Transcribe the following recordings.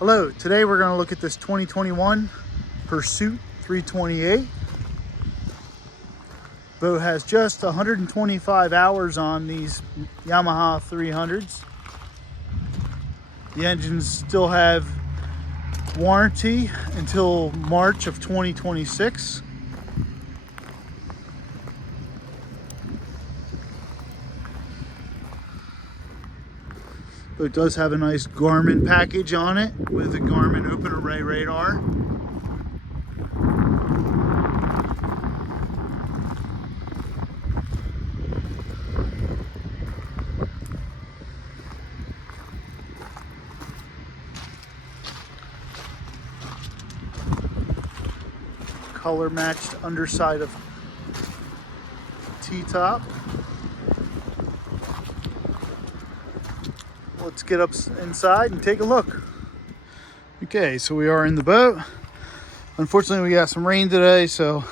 Hello, today we're going to look at this 2021 Pursuit 328. Boat has just 125 hours on these Yamaha F300s. The engines still have warranty until March of 2026. It does have a nice Garmin package on it with a Garmin open array radar. Color matched underside of T-top. Let's get up inside and take a look. Okay, so we are in the boat. Unfortunately, we got some rain today, so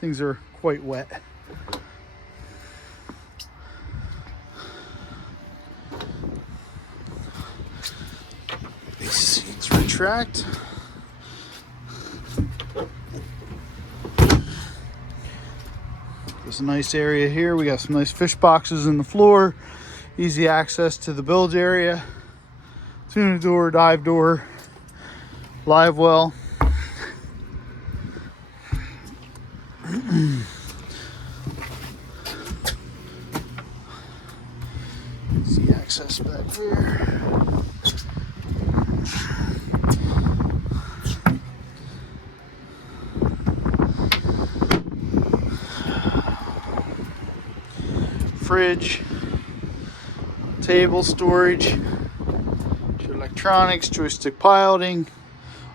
things are quite wet. These seats retract. There's a nice area here. We got some nice fish boxes in the floor. Easy access to the bilge area. Tuna door, dive door, live well. Easy access back here. Fridge, table storage, electronics, joystick piloting,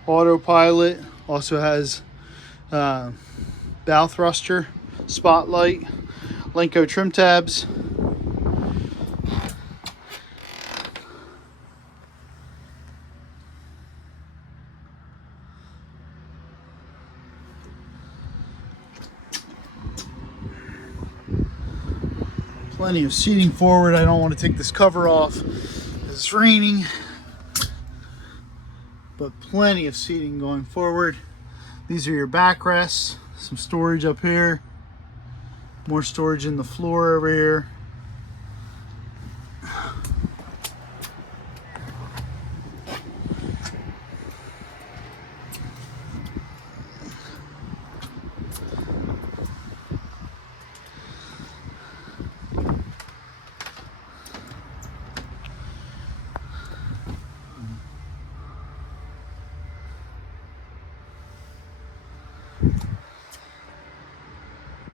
autopilot. Also has bow thruster, spotlight, Lenco Trim Tabs. Plenty of seating forward. I don't want to take this cover off because it's raining, but plenty of seating going forward. These are your backrests, some storage up here, more storage in the floor over here.